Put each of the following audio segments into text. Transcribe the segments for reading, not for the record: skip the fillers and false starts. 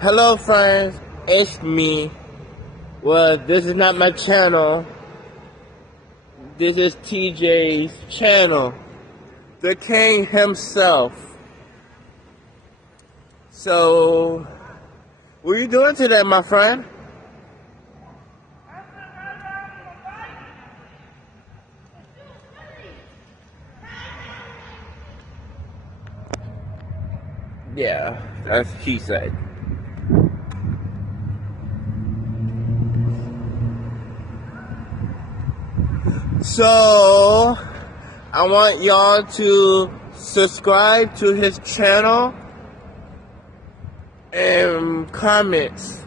Hello friends, it's me. Well, this is not my channel. This is TJ's channel. The king himself. So, what are you doing today, my friend? Yeah, that's what she said. So, I want y'all to subscribe to his channel and comments.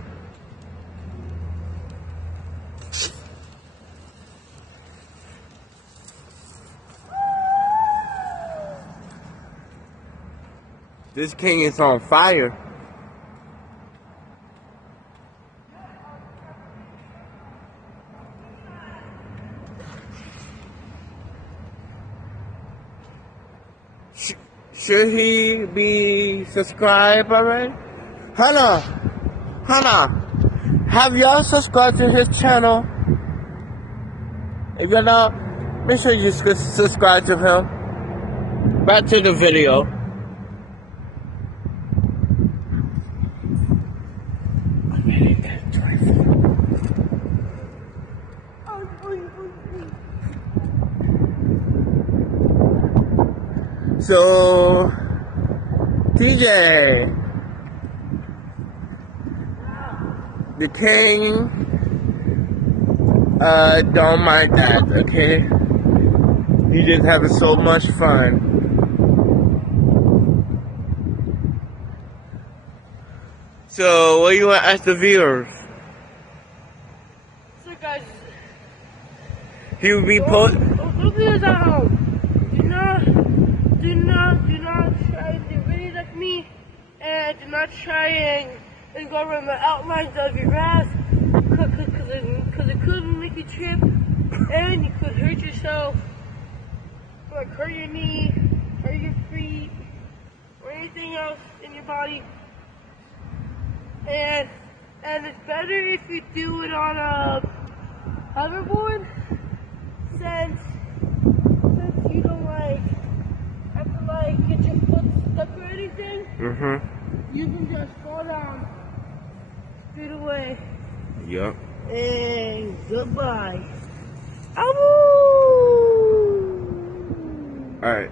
This king is on fire. Should he be subscribed already? Hannah, have y'all subscribed to his channel? If you're not, make sure you subscribe to him. Back to the video. So, TJ, the king, don't mind that, okay? He's just having so much fun. So, what do you want to ask the viewers? So guys, He would be don't do this at home. Do not try and do videos like me, and do not try and go around the outlines of your grass, because it could make you trip, and you could hurt yourself, like hurt your knee, hurt your feet, or anything else in your body. And it's better if you do it on a hoverboard, since you don't have to get your foot stuck or anything. You can just fall down straight away. Yep. And goodbye. Alright.